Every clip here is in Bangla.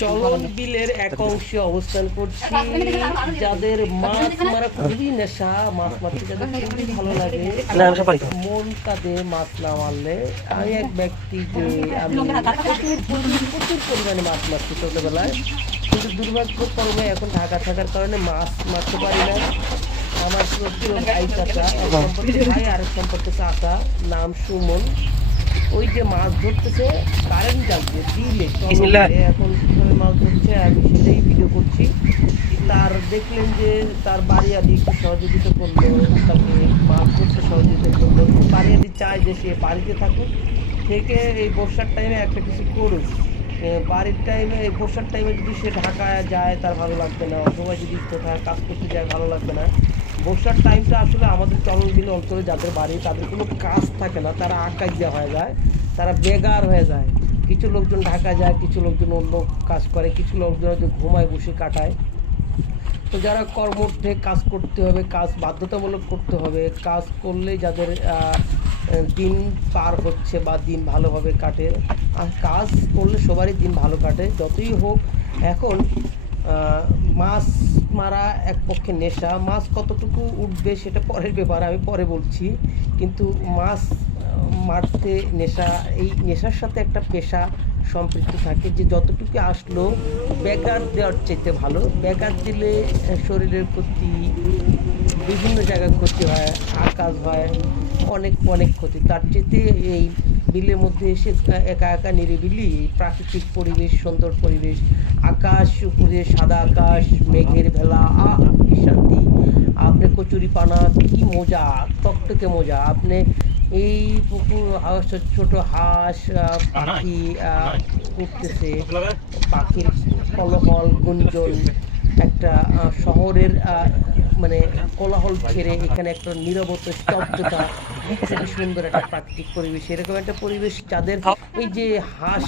চলন বিলের এক অংশে অবস্থান করছি। যাদের মাছ মারা খুবই নেশা, মাছ মারতে যাদের খুবই ভালো লাগে, মন কাঁদে মাছ না মারলে। আমি এক ব্যক্তি যে আমি প্রচুর প্রচুর প্রচুর পরিমাণে মাছ মারছি ছোটবেলায়। কিন্তু দুর্ভাগ্যক্রমে এখন ঢাকা থাকার কারণে মাছ মারতে পারি না আমার প্রিয় ভাই চাচা এক সম্পর্কে ভাই আর সম্পর্কে চাচা, নাম সুমন। ওই যে মাছ ধরতেছে কারেন্ট জানতে দিলে এখন কীভাবে মাছ ধরছে আমি সেটাই ভিডিও করছি। তার দেখলেন যে তার বাড়িয়াদি একটু সহযোগিতা করল তাকে মাছ ধরতে সহযোগিতা করল। বাড়িয়াদি চায় যে সে বাড়িতে থাকুক থেকে এই বর্ষার টাইমে একটা কিছু করুক। বাড়ির টাইমে এই বর্ষার টাইমে যদি সে ঢাকায় যায় তার ভালো লাগবে না। অথবা যদি কোথায় কাজ করতে যায় ভালো লাগবে না। বর্ষার টাইমটা আসলে আমাদের চলনবিল অঞ্চলে যাদের বাড়ি, তাদের কোনো কাজ থাকে না, তারা আকাশ দেওয়া হয়ে যায়, তারা বেগার হয়ে যায়। কিছু লোকজন ঢাকা যায়, কিছু লোকজন অন্য কাজ করে, কিছু লোকজন হয়তো ঘুমায়, বসে কাটায়। তো যারা কর্মঠে কাজ করতে হবে, কাজ বাধ্যতামূলক করতে হবে, কাজ করলে যাদের দিন পার হচ্ছে বা দিন ভালোভাবে কাটে, আর কাজ করলে সবারই দিন ভালো কাটে, যতই হোক, এখন মাছ মারা এক পক্ষে নেশা, মাছ কতটুকু উঠবে সেটা পরের ব্যাপার, আমি পরে বলছি। কিন্তু মাছ মারতে নেশা, এই নেশার সাথে একটা পেশা সম্পৃক্ত থাকে যে যতটুকু আসলো ব্যাগার দেওয়ার চাইতে ভালো। ব্যাগার দিলে শরীরের প্রতি বিভিন্ন জায়গায় ক্ষতি হয়, আকাশ হয়, অনেক অনেক ক্ষতি। তার চাইতে এই বিলের মধ্যে এসে একা একা নিরিবিলি, প্রাকৃতিক পরিবেশ, সুন্দর পরিবেশ আকাশ, উপরে সাদা আকাশ, মেঘের ভেলা আহ, কি শান্তি। আপনি কচুরি পানা, কি মজা টকটকে মজা। আপনি এই পুকুর ছোট হাঁস পাখি উঠতেছে। পাখির কলহল, গুঞ্জন, একটা শহরের মানে কোলাহল ছেড়ে এখানে একটা নীরবতা, স্তব্ধতা। সুন্দর একটা প্রাকৃতিক পরিবেশ। এরকম একটা পরিবেশ যাদের, এই যে হাঁস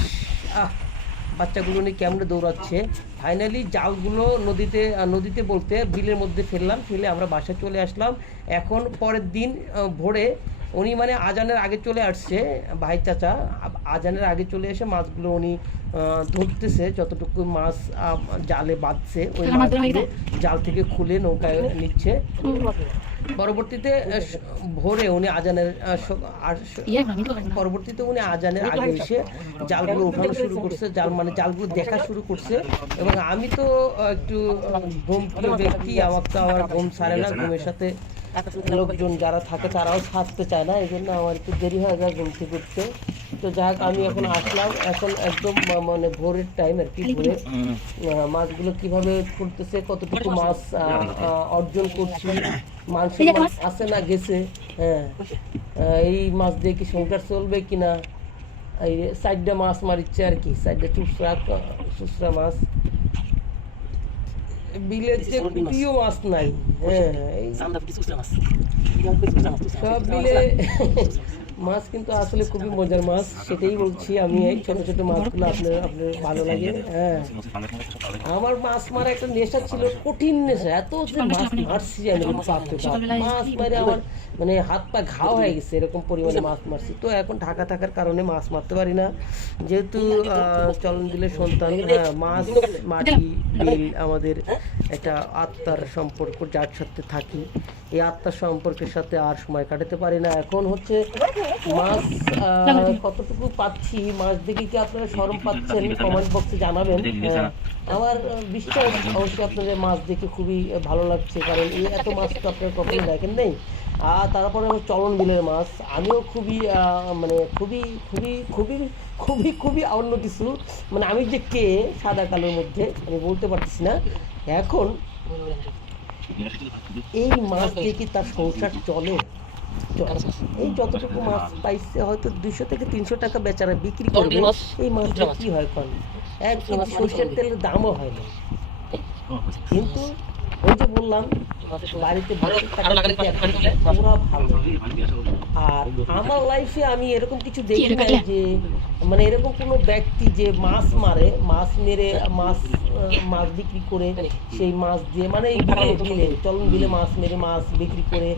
বাচ্চাগুলো নিয়ে কেমন দৌড়াচ্ছে? ফাইনালি জালগুলো নদীতে নদীতে বলতে বিলের মধ্যে ফেললাম ফেলে আমরা বাসায় চলে আসলাম। এখন পরের দিন ভোরে উনি মানে আজানের আগে চলে আসছে ভাই চাচা। আজানের আগে চলে এসে মাছগুলো উনি ধরতেছে যতটুকু মাছ জালে বাঁধছে ওই মাছগুলো জাল থেকে খুলে নৌকায় নিচ্ছে। পরবর্তীতে ভোরে উনি আজানের পরবর্তীতে উনি আজানের আগে এসে জালগুলো উঠানো শুরু করছে জাল মানে জালগুলো দেখা শুরু করছে। এবং আমি তো একটু ঘুম ব্যক্তি আমার তো আমার ঘুম ছাড়ে না ঘুমের সাথে। লোকজন যারা থাকে তারাও ছাড়তে চায় না এই জন্য আমার একটু দেরি হয়ে যায় ঘুম থেকে উঠতে। তো যাক আমি এখন আসলাম। এখন একদম মানে ভোরের টাইম আর কি ভোরে মাছগুলো কীভাবে ফুটতেছে কতটুকু মাছ অর্জন করছি। মাংসের মাছ। আছে না গেছে। হ্যাঁ। এই মাছ দিয়ে কি সংসার চলবে কিনা এই সাইডটা মাছ মারিচ্ছে আর কি সাইডটা চুসরা চুসরা মাছ। বিলের যে প্রিয় মাছ। নাই। হ্যাঁ সব মিলে মাছ কিন্তু আসলে খুবই মজার মাছ সেটাই বলছি আমি। এই ছোট ছোট মাছগুলো আপনার আপনার ভালো লাগে হ্যাঁ। আমার মাছ মারা একটা নেশা ছিল কঠিন নেশা এত যে মাছ মারছি আমি মাছ মারে আমার মানে হাত পা ঘাও হয়ে গেছে এরকম পরিমাণে মাছ মারছি। তো এখন ঢাকা থাকার কারণে মাছ মারতে পারি না। যেহেতু চলন দিলে সন্তান হ্যাঁ, মাছ মাটি বিল আমাদের একটা আত্মার সম্পর্ক যার সাথে থাকি। এই আত্মার সম্পর্কের সাথে আর সময় কাটাতে পারি না। এখন হচ্ছে মাছ আহ, কতটুকু পাচ্ছি মাছ দেখে কি আপনারা সরম পাচ্ছেন? কমেন্ট বক্সে জানাবেন। হ্যাঁ, আমার বিশ্বাস অবশ্যই আপনাদের মাছ দেখে খুবই ভালো লাগছে কারণ এই এত মাছ তো আপনারা কখনো দেখেন নেই। আর তারপরে আমার চলন বিলের মাছ। আমিও খুবই আহ, মানে খুবই খুবই খুবই খুবই খুবই অন্য কিছু। মানে আমি যে কে সাদা কালোর মধ্যে আমি বলতে পারতেছি না। এখন এই মাছ দিয়ে কি তার সংসার চলে। এই যতটুকু মাছ পাইছে হয়তো দুইশো থেকে তিনশো টাকা বেচারা বিক্রি করবে। এই মাছটা কি হয় কন? এক সর্ষের তেলের দামও হয় না। কিন্তু ওই যে বললাম আর আমার লাইফে আমি এরকম কিছু দেখি নাই যে মানে এরকম কোনো ব্যক্তি যে মাছ মারে মাছ মেরে মাছ মাছ বিক্রি করে সেই মাছ দিয়ে মানে বিলে বিলে চলন বিলে মাছ মেরে মাছ বিক্রি করে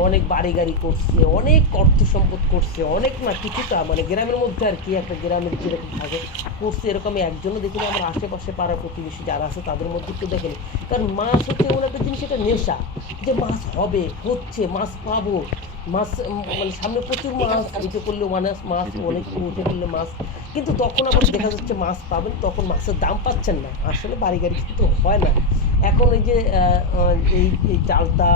অনেক বাড়ি গাড়ি করছে, অনেক অর্থ সম্পদ করছে, অনেক না কিছুটা মানে গ্রামের মধ্যে আর কি একটা গ্রামের যেরকম থাকে, করছে এরকম একজনও দেখিনি আমার আশেপাশে পাড়া প্রতিবেশী যারা আছে তাদের মধ্যে একটু দেখেনি। কারণ মাছ হচ্ছে এমন একটা জিনিস এটা নেশা, যে মাছ হবে, হচ্ছে, মাছ পাবো মাছ মানে সামনে প্রচুর মাছ উঠে করলেও মানে মাছ অনেক উঠে করলে মাছ কিন্তু তখন আবার দেখা যাচ্ছে মাছ পাবেন তখন মাছের দাম পাচ্ছেন না। আসলে বাড়ি গাড়ি কিন্তু হয় না। এখন এই যে এই এই জালটা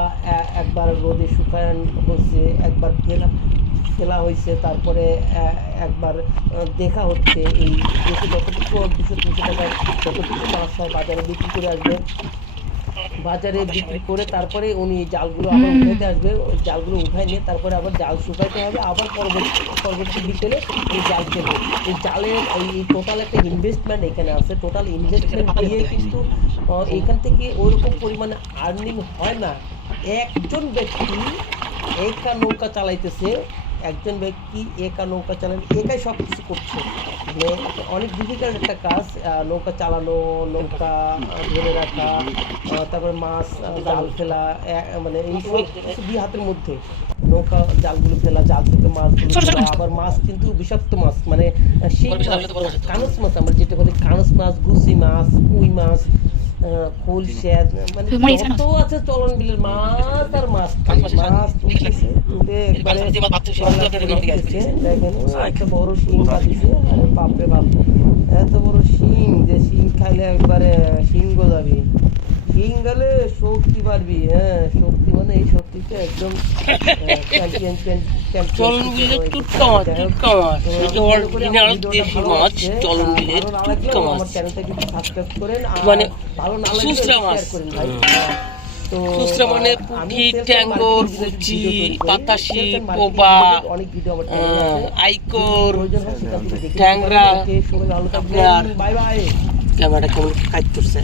একবার রোদে শুকান হচ্ছে একবার ফেলা ফেলা হয়েছে তারপরে একবার দেখা হচ্ছে এই দেশে যতটুকু দুশো তিনশো টাকা যতটুকু মাছ হয় বাজারে বিক্রি করে আসবে বাজারে বিক্রি করে তারপরে উনি জালগুলো আবার উঠাইতে আসবে ওই জালগুলো উঠাই নিয়ে তারপরে আবার জাল শুকাইতে হবে আবার পরবর্তী পরবর্তী বিকেলে এই জাল দেবে। এই জালের এই টোটাল একটা ইনভেস্টমেন্ট এখানে আছে। টোটাল ইনভেস্টমেন্ট দিয়ে কিন্তু এখান থেকে ওইরকম পরিমাণে আর্নিং হয় না। একজন ব্যক্তি একা নৌকা চালাইতেছে একজন ব্যক্তি একা নৌকা চালান একাই সব কিছু করছে। মানে অনেক ডিফিকাল্ট একটা কাজ নৌকা চালানো নৌকা ধরে রাখা তারপরে মাছ জাল ফেলা মানে এই সব কিছু দুই হাতের মধ্যে। নৌকা জালগুলো ফেলা জাল থেকে মাছগুলো ফেলা আবার মাছ কিন্তু বিষাক্ত মাছ মানে শিং মাছ কানস মাছ আমরা যেটা বলি কানস মাছ গুসি মাছ কুই মাছ আহ, খোল মানে যত আছে চলন বিলের মাছ আর মাছ মাছ তুলতেছে তুলে একবারে। দেখেন ও একটা বড় শিং কাটিছে আরে বাপরে বাপ। এত বড় শিং যে শিং খাইলে একবারে শিং গো যাবি শিং গেলে শক্তি পারবি হ্যাঁ শক্তি মানে এই শক্তিটা একদম চ্যাম্পিয়ন মাছ মানে মানে পুঁটি, ট্যাঙ্গর, পোবা, আইকর হয় ট্যাংরা, আপনার- ক্যামেরাটা কেমন কাজ করছে?